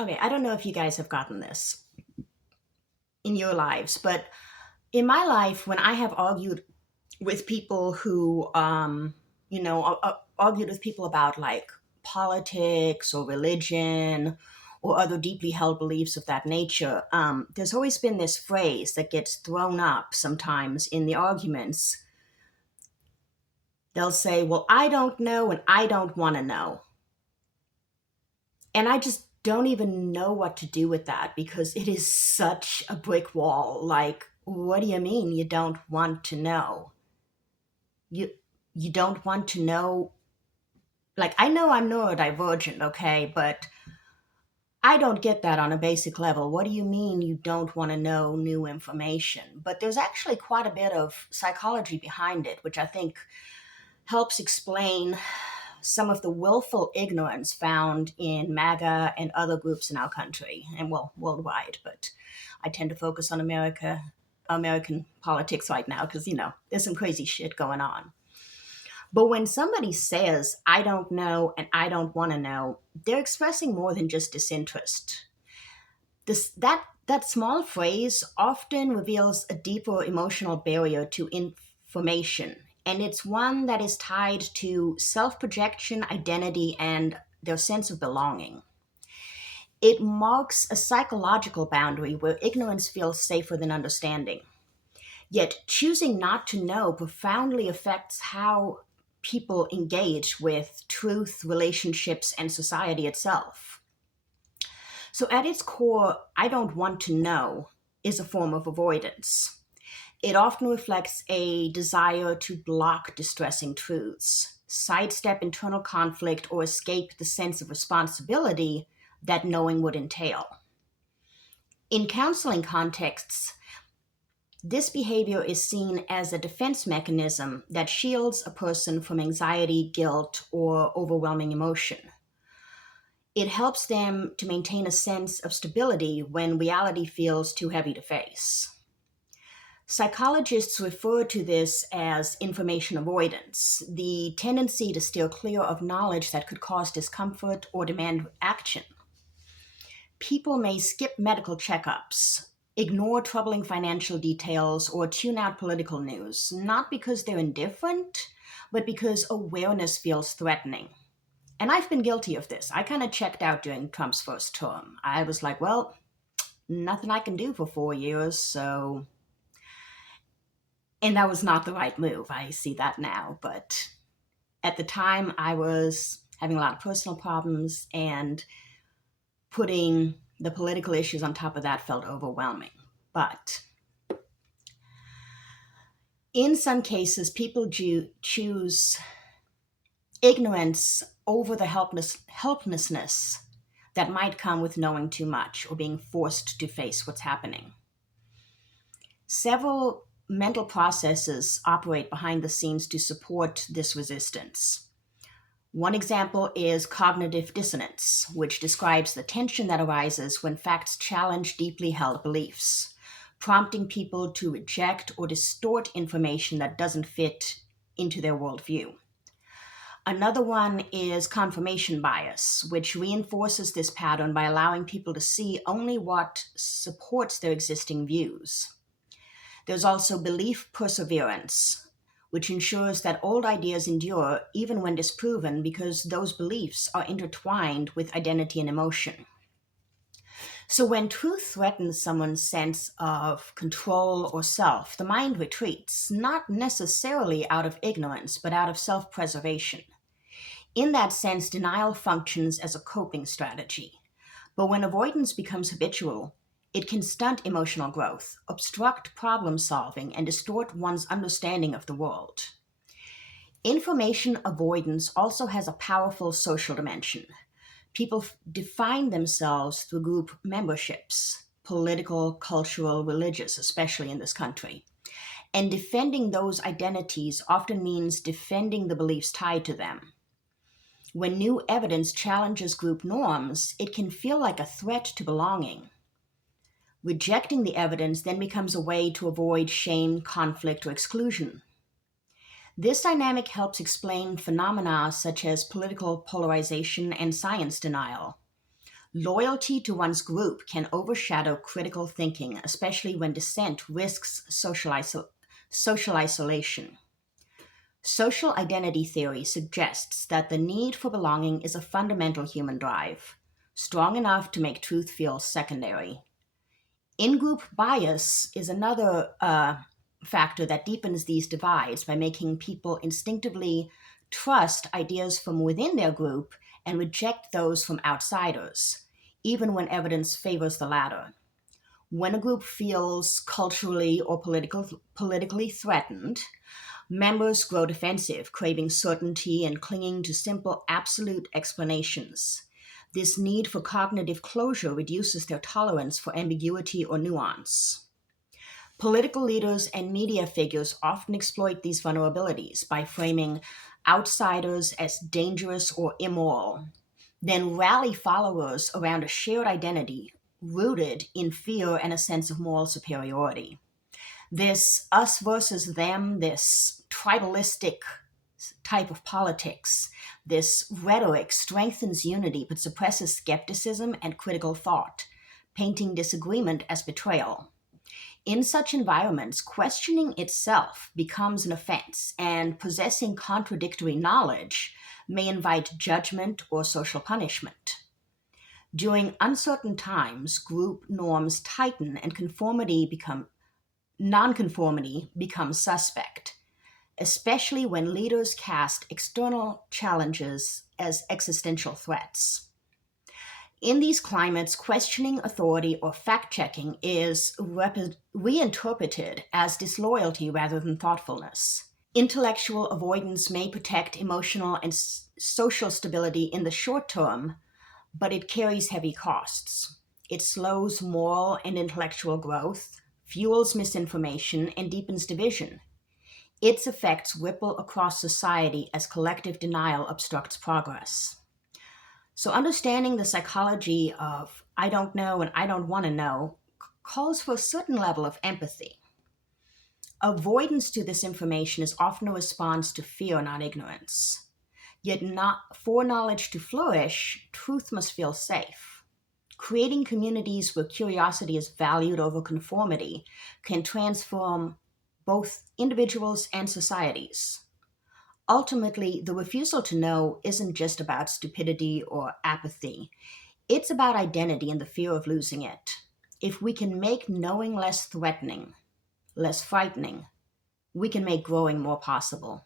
Okay, I don't know if you guys have gotten this in your lives, but in my life, when I have argued with people who, argued with people about like politics or religion or other deeply held beliefs of that nature, there's always been this phrase that gets thrown up sometimes in the arguments. They'll say, well, I don't know and I don't want to know. And I just don't even know what to do with that because it is such a brick wall. Like, what do you mean you don't want to know? You you don't want to know, like, I know I'm neurodivergent, okay, but I don't get that on a basic level. What do you mean you don't want to know new information? But there's actually quite a bit of psychology behind it, which I think helps explain some of the willful ignorance found in MAGA and other groups in our country, and well, worldwide. But I tend to focus on American politics right now because, there's some crazy shit going on. But when somebody says, I don't know and I don't want to know, they're expressing more than just disinterest. That small phrase often reveals a deeper emotional barrier to information, and it's one that is tied to self-projection, identity, and their sense of belonging. It marks a psychological boundary where ignorance feels safer than understanding. Yet choosing not to know profoundly affects how people engage with truth, relationships, and society itself. So, at its core, I don't want to know is a form of avoidance. It often reflects a desire to block distressing truths, sidestep internal conflict, or escape the sense of responsibility that knowing would entail. In counseling contexts, this behavior is seen as a defense mechanism that shields a person from anxiety, guilt, or overwhelming emotion. It helps them to maintain a sense of stability when reality feels too heavy to face. Psychologists refer to this as information avoidance, the tendency to steer clear of knowledge that could cause discomfort or demand action. People may skip medical checkups, ignore troubling financial details, or tune out political news, not because they're indifferent, but because awareness feels threatening. And I've been guilty of this. I kind of checked out during Trump's first term. I was like, well, nothing I can do for 4 years, so. And that was not the right move. I see that now. But at the time, I was having a lot of personal problems, and putting the political issues on top of that felt overwhelming. But in some cases, people choose ignorance over the helplessness that might come with knowing too much or being forced to face what's happening. Several mental processes operate behind the scenes to support this resistance. One example is cognitive dissonance, which describes the tension that arises when facts challenge deeply held beliefs, prompting people to reject or distort information that doesn't fit into their worldview. Another one is confirmation bias, which reinforces this pattern by allowing people to see only what supports their existing views. There's also belief perseverance, which ensures that old ideas endure even when disproven because those beliefs are intertwined with identity and emotion. So when truth threatens someone's sense of control or self, the mind retreats, not necessarily out of ignorance, but out of self-preservation. In that sense, denial functions as a coping strategy. But when avoidance becomes habitual, it can stunt emotional growth, obstruct problem solving, and distort one's understanding of the world. Information avoidance also has a powerful social dimension. People define themselves through group memberships, political, cultural, religious, especially in this country. And defending those identities often means defending the beliefs tied to them. When new evidence challenges group norms, it can feel like a threat to belonging. Rejecting the evidence then becomes a way to avoid shame, conflict, or exclusion. This dynamic helps explain phenomena such as political polarization and science denial. Loyalty to one's group can overshadow critical thinking, especially when dissent risks social isolation. Social identity theory suggests that the need for belonging is a fundamental human drive, strong enough to make truth feel secondary. In-group bias is another factor that deepens these divides by making people instinctively trust ideas from within their group and reject those from outsiders, even when evidence favors the latter. When a group feels culturally or politically threatened, members grow defensive, craving certainty and clinging to simple absolute explanations. This need for cognitive closure reduces their tolerance for ambiguity or nuance. Political leaders and media figures often exploit these vulnerabilities by framing outsiders as dangerous or immoral, then rally followers around a shared identity rooted in fear and a sense of moral superiority. This us versus them, this tribalistic type of politics, this rhetoric strengthens unity but suppresses skepticism and critical thought, painting disagreement as betrayal. In such environments, questioning itself becomes an offense, and possessing contradictory knowledge may invite judgment or social punishment. During uncertain times, group norms tighten and nonconformity becomes suspect, especially when leaders cast external challenges as existential threats. In these climates, questioning authority or fact-checking is reinterpreted as disloyalty rather than thoughtfulness. Intellectual avoidance may protect emotional and social stability in the short term, but it carries heavy costs. It slows moral and intellectual growth, fuels misinformation, and deepens division. Its effects ripple across society as collective denial obstructs progress. So understanding the psychology of I don't know and I don't want to know calls for a certain level of empathy. Avoidance to this information is often a response to fear, not ignorance. Yet for knowledge to flourish, truth must feel safe. Creating communities where curiosity is valued over conformity can transform both individuals and societies. Ultimately, the refusal to know isn't just about stupidity or apathy. It's about identity and the fear of losing it. If we can make knowing less threatening, less frightening, we can make growing more possible.